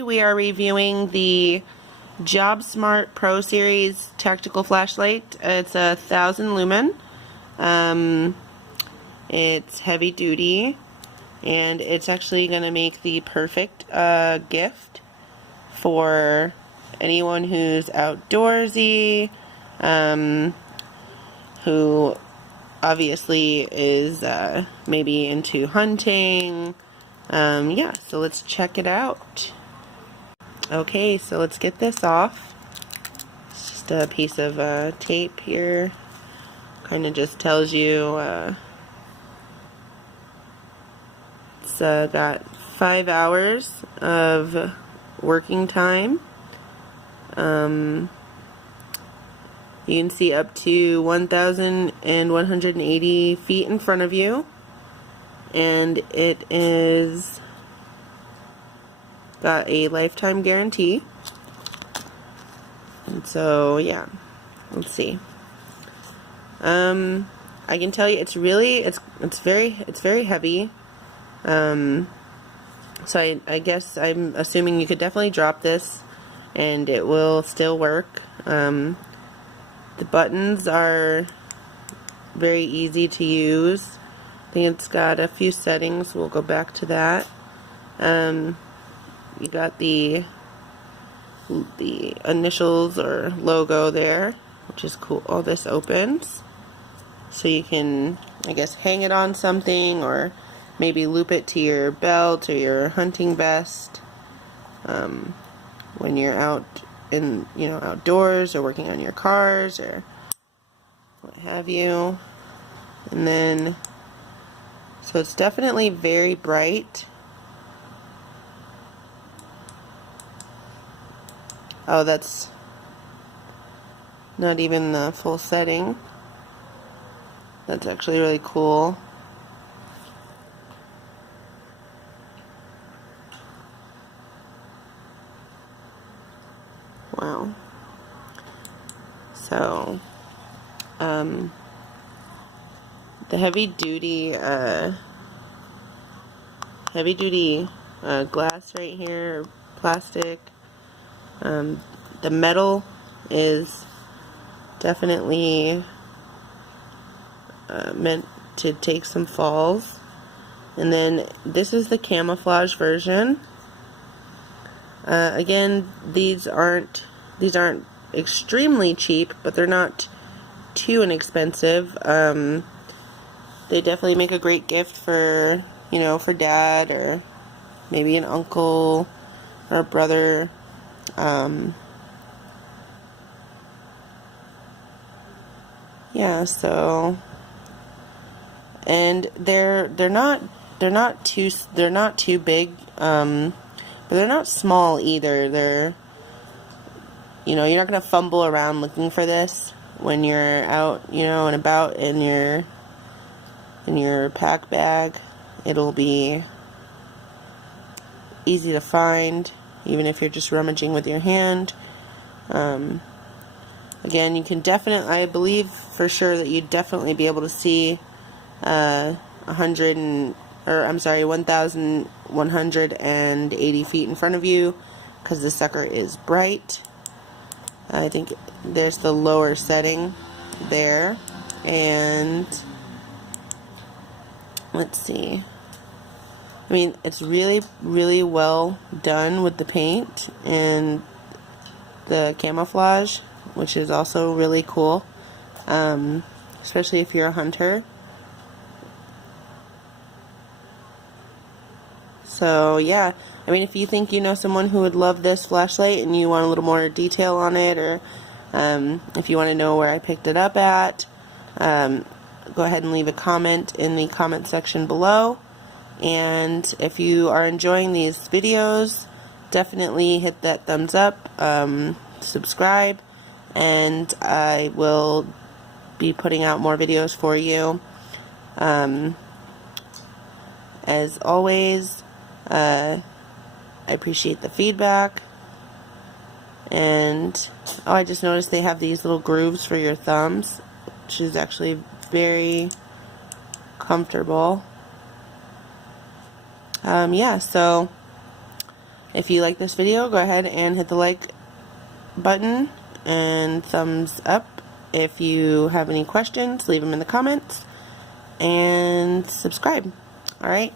Today we are reviewing the JobSmart Pro Series tactical flashlight. It's 1,000 lumen. It's heavy duty, and it's actually going to make the perfect gift for anyone who's outdoorsy, who obviously is maybe into hunting. Yeah, so let's check it out. Okay, so let's get this off. It's just a piece of tape here. Kind of just tells you it's got 5 hours of working time. You can see up to 1,180 feet in front of you. And it is got a lifetime guarantee. And so yeah, let's see. I can tell you it's very heavy. So I guess I'm assuming you could definitely drop this and it will still work. The buttons are very easy to use. I think it's got a few settings. We'll go back to that. You got the initials or logo there, which is cool. All this opens, so you can, I guess, hang it on something, or maybe loop it to your belt or your hunting vest when you're out in, outdoors, or working on your cars or what have you. And then, so it's definitely very bright. Oh, that's not even the full setting. That's actually really cool. Wow. So, the heavy duty glass right here, plastic. The metal is definitely meant to take some falls. And then this is the camouflage version. Again, these aren't extremely cheap, but they're not too inexpensive. They definitely make a great gift for, for dad, or maybe an uncle or a brother. Yeah, so, and they're not too big, but they're not small either. They're, you're not gonna fumble around looking for this when you're out, and about in your pack bag. It'll be easy to find, even if you're just rummaging with your hand. Again, you can definitely, I believe for sure that you'd definitely be able to see 1,180 feet in front of you, because the sucker is bright. I think there's the lower setting there, and let's see. I mean, it's really, really well done with the paint and the camouflage, which is also really cool, especially if you're a hunter. So yeah, I mean, if you think you know someone who would love this flashlight and you want a little more detail on it, or if you want to know where I picked it up at, go ahead and leave a comment in the comment section below. And if you are enjoying these videos, definitely hit that thumbs up, subscribe, and I will be putting out more videos for you. As always, I appreciate the feedback. And I just noticed they have these little grooves for your thumbs, which is actually very comfortable. Yeah, so If you like this video, go ahead and hit the like button and thumbs up. If you have any questions, leave them in the comments and subscribe. Alright,